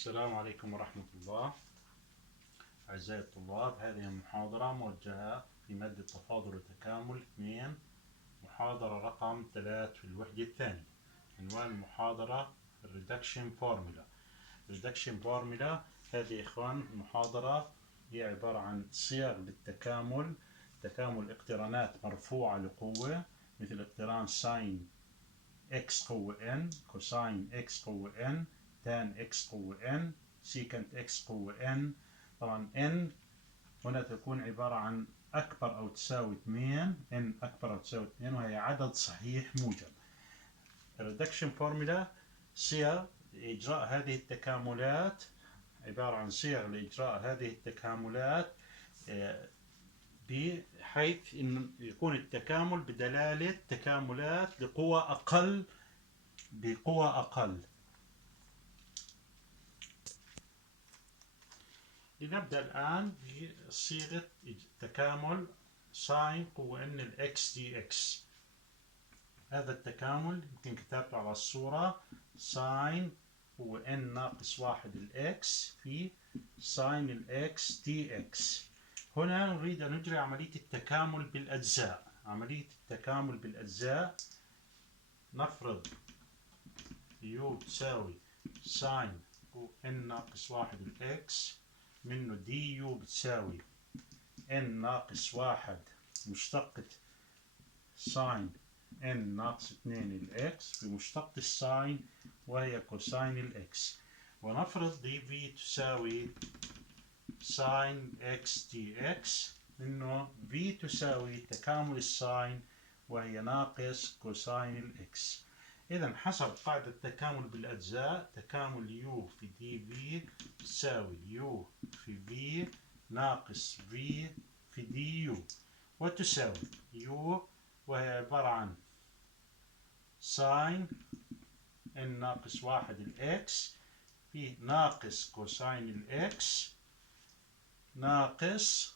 السلام عليكم ورحمة الله. أعزائي الطلاب، هذه المحاضرة موجهة في مادة تفاضل وتكامل 2، محاضرة رقم 3 في الوحدة الثانية. عنوان المحاضرة Reduction Formula. Reduction Formula هذه إخوان المحاضرة هي عبارة عن صيغ للتكامل، تكامل اقترانات مرفوعة لقوة، مثل اقتران ساين x قوة n، كوساين x قوة n، تان x قوة n، سيكنت x قوة n. طبعا n هنا تكون عبارة عن أكبر أو تساوي 2، n أكبر أو تساوي 2، وهي عدد صحيح موجب. الريدكشن فورمولا صيغ لإجراء هذه التكاملات، عبارة عن صيغ لإجراء هذه التكاملات بحيث أن يكون التكامل بدلالة تكاملات لقوى أقل بقوى أقل. لنبدأ الآن بصيغة تكامل ساين قوة n الإكس دي إكس. هذا التكامل يمكن كتابته على الصورة ساين قوة n ناقص 1 الإكس في ساين الإكس دي إكس. هنا نريد أن نجري عملية التكامل بالأجزاء. عملية التكامل بالأجزاء، نفرض يو تساوي ساين n ناقص 1 الإكس، منه دي يو بتساوي n ناقص 1 مشتقة ساين n ناقص 2 الإكس بمشتقة الساين وهي كوساين الإكس. ونفرض دي في تساوي ساين إكس دي إكس، منه في تساوي تكامل الساين وهي ناقص كوساين الإكس. إذا حسب قاعدة التكامل بالأجزاء، تكامل يو في دي في تساوي يو في في ناقص في في دي يو، وتساوي يو وهي عبارة عن ساين n ناقص 1 الإكس في ناقص كوساين الإكس ناقص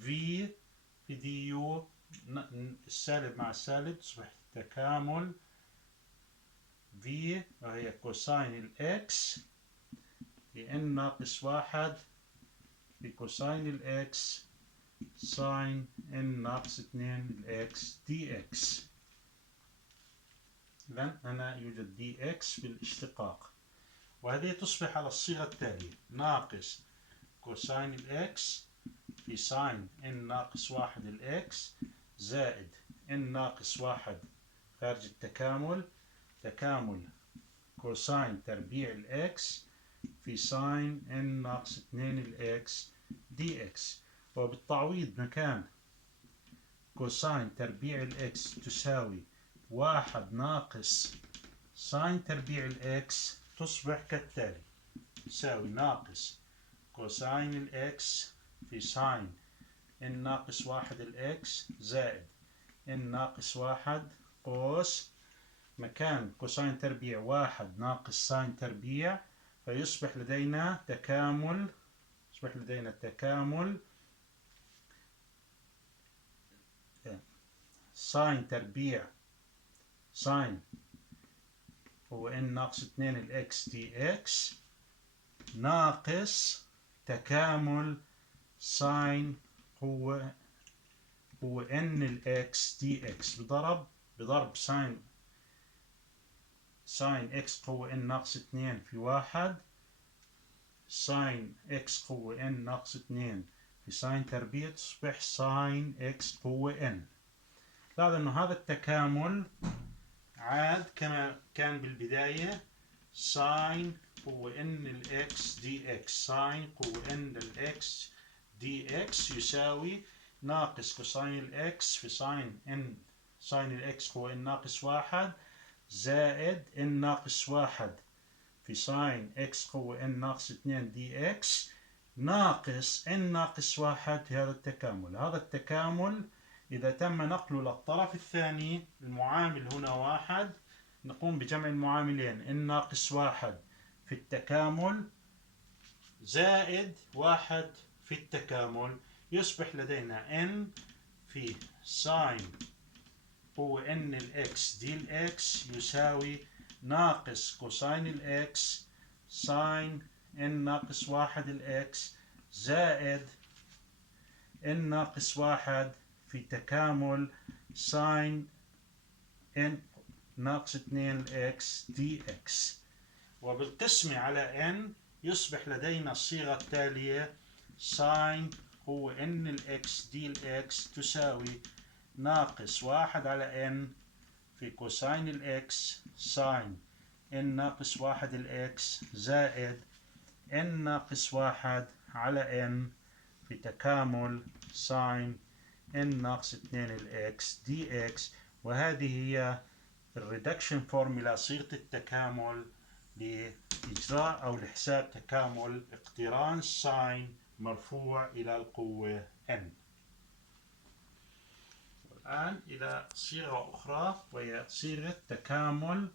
في في دي يو. السالب مع السالب تصبح تكامل في وهي كوساين الإكس في n ناقص 1 في كوساين الإكس ساين n ناقص 2 الإكس دي إكس. إذن هنا يوجد دي إكس بالاشتقاق، وهذه تصبح على الصيغة التالية: ناقص كوساين الإكس في ساين n ناقص 1 الإكس زائد n ناقص 1 خارج التكامل، تكامل كوساين تربيع الإكس في ساين n ناقص 2 الإكس دي إكس. وبالتعويض مكان كوساين تربيع الإكس تساوي 1 ناقص ساين تربيع الإكس، تصبح كالتالي: تساوي ناقص كوساين الإكس في ساين n ناقص 1 الإكس زائد n ناقص 1 قوس مكان كوساين تربيع 1 ناقص ساين تربيع، فيصبح لدينا تكامل، يصبح لدينا تكامل ساين تربيع ساين هو n ناقص 2 الإكس دي إكس ناقص تكامل ساين هو n الإكس دي إكس بضرب ساين إكس قوة n ناقص 2 في 1 ساين إكس قوة n ناقص 2 في ساين تربيع، تصبح ساين إكس قوة n. لاحظ أنه هذا التكامل عاد كما كان بالبداية ساين قوة n الإكس دي إكس، ساين قوة n الإكس دي إكس يساوي ناقص كوساين الإكس في ساين n ساين الإكس قوة n ناقص 1 زائد n ناقص 1 في ساين إكس قوة n ناقص 2 دي إكس ناقص n ناقص 1 في هذا التكامل. هذا التكامل إذا تم نقله للطرف الثاني، المعامل هنا 1، نقوم بجمع المعاملين n ناقص 1 في التكامل زائد 1 في التكامل، يصبح لدينا n في ساين قوة n الإكس دي الإكس يساوي ناقص كوساين الإكس ساين n ناقص واحد الإكس زائد n ناقص واحد في تكامل ساين n ناقص 2 الإكس دي إكس. وبالقسمة على n يصبح لدينا الصيغة التالية: ساين هو n الإكس دي الإكس تساوي ناقص واحد على n في كوساين الإكس ساين n ناقص واحد الإكس زائد n ناقص واحد على n في تكامل ساين n ناقص 2 الإكس دي إكس. وهذه هي الريدكشن فورمولا، صيغة التكامل لإجراء أو لحساب تكامل اقتران ساين مرفوع إلى القوة n. والآن إلى صيغة أخرى وهي صيغة تكامل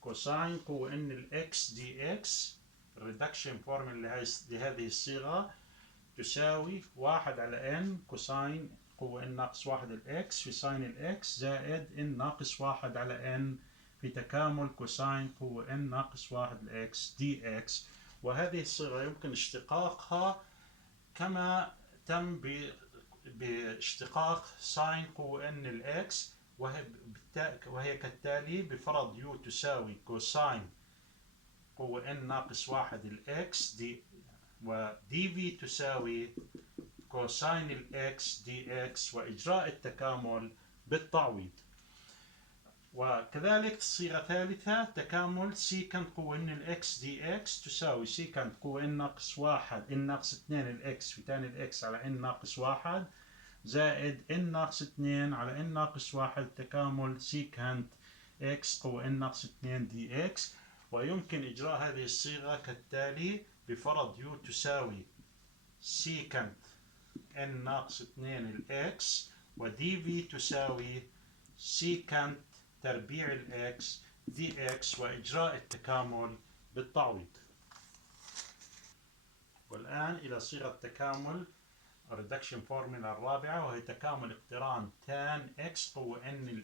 كوساين قوة n الإكس دي إكس. الريدكشن فورمولا لهذه الصيغة تساوي واحد على n كوساين قوة n ناقص واحد الإكس في ساين الإكس زائد n ناقص واحد على n في تكامل كوساين قوة n ناقص واحد الإكس دي إكس. وهذه الصيغة يمكن اشتقاقها كما تم باشتقاق ساين قوة n الإكس، وهي كالتالي: بفرض يو تساوي كوساين قوة n ناقص واحد الإكس دي، ودي في تساوي كوساين الإكس دي إكس، وإجراء التكامل بالتعويض. وكذلك الصيغة الثالثة تكامل سيكنت قوة n الإكس دي إكس تساوي سيكنت قوة n ناقص واحد n ناقص 2 الإكس في تاني الإكس على n ناقص واحد زائد n ناقص 2 على n ناقص واحد تكامل سيكنت x قوة n ناقص 2 دي إكس. ويمكن إجراء هذه الصيغة كالتالي: بفرض يو تساوي سيكنت n ناقص 2 الإكس، ودي في تساوي سيكنت تربيع الإكس دي إكس، وإجراء التكامل بالتعويض. والآن إلى صيغة تكامل الريدكشن فورمولا الرابعة، وهي تكامل اقتران تان x قوة n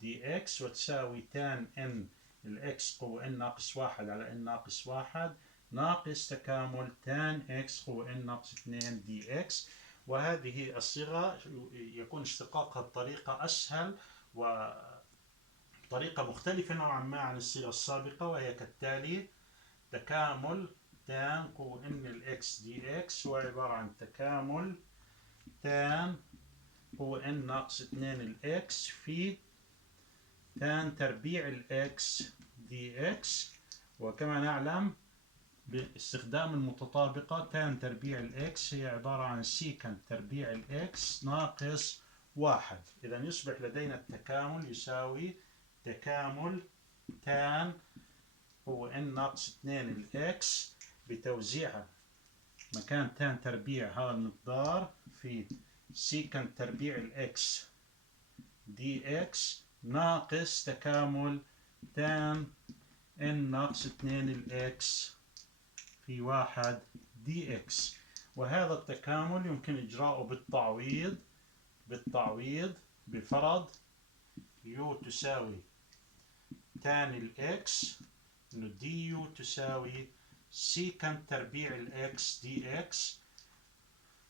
دي إكس وتساوي تان n الإكس قوة n ناقص واحد على n ناقص واحد ناقص تكامل تان x قوة n ناقص 2 دي إكس. وهذه الصيغة يكون اشتقاقها بطريقة أسهل وطريقة مختلفة نوعا ما عن الصيغة السابقة، وهي كالتالي: تكامل تان قوة n الإكس دي إكس هو عبارة عن تكامل تان قوة n ناقص 2 الإكس في تان تربيع الإكس دي إكس. وكما نعلم باستخدام المتطابقة تان تربيع الإكس هي عبارة عن سيكنت تربيع الإكس ناقص واحد. إذا يصبح لدينا التكامل يساوي تكامل تان قوة n ناقص 2 الإكس بتوزيعها مكان تان تربيع هذا المقدار في سيكنت تربيع الإكس دي إكس ناقص تكامل تان n ناقص 2 الإكس في واحد دي إكس. وهذا التكامل يمكن إجراؤه بالتعويض بفرض يو تساوي تان الإكس إنه دي يو تساوي سيكنت تربيع الإكس دي إكس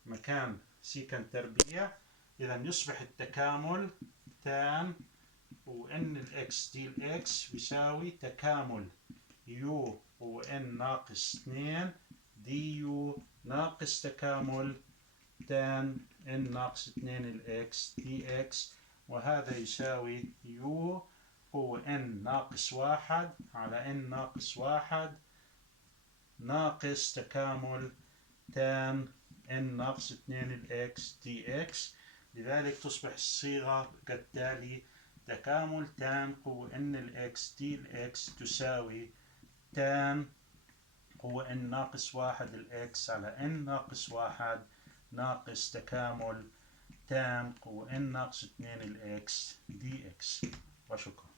مكان سيكنت تربيع. إذا يصبح التكامل تان وإن الإكس دي الإكس يساوي تكامل يو وإن ناقص 2 دي يو ناقص تكامل تان إن ناقص 2 الإكس دي إكس. وهذا يساوي يو هو n ناقص واحد على n ناقص واحد ناقص تكامل تان n ناقص 2 الإكس دي إكس. لذلك تصبح الصيغة كالتالي: تكامل تان قوة n الإكس دي الإكس تساوي تان قوة n ناقص واحد الإكس على n ناقص واحد ناقص تكامل تان قوة n ناقص 2 الإكس دي إكس. وشكرا.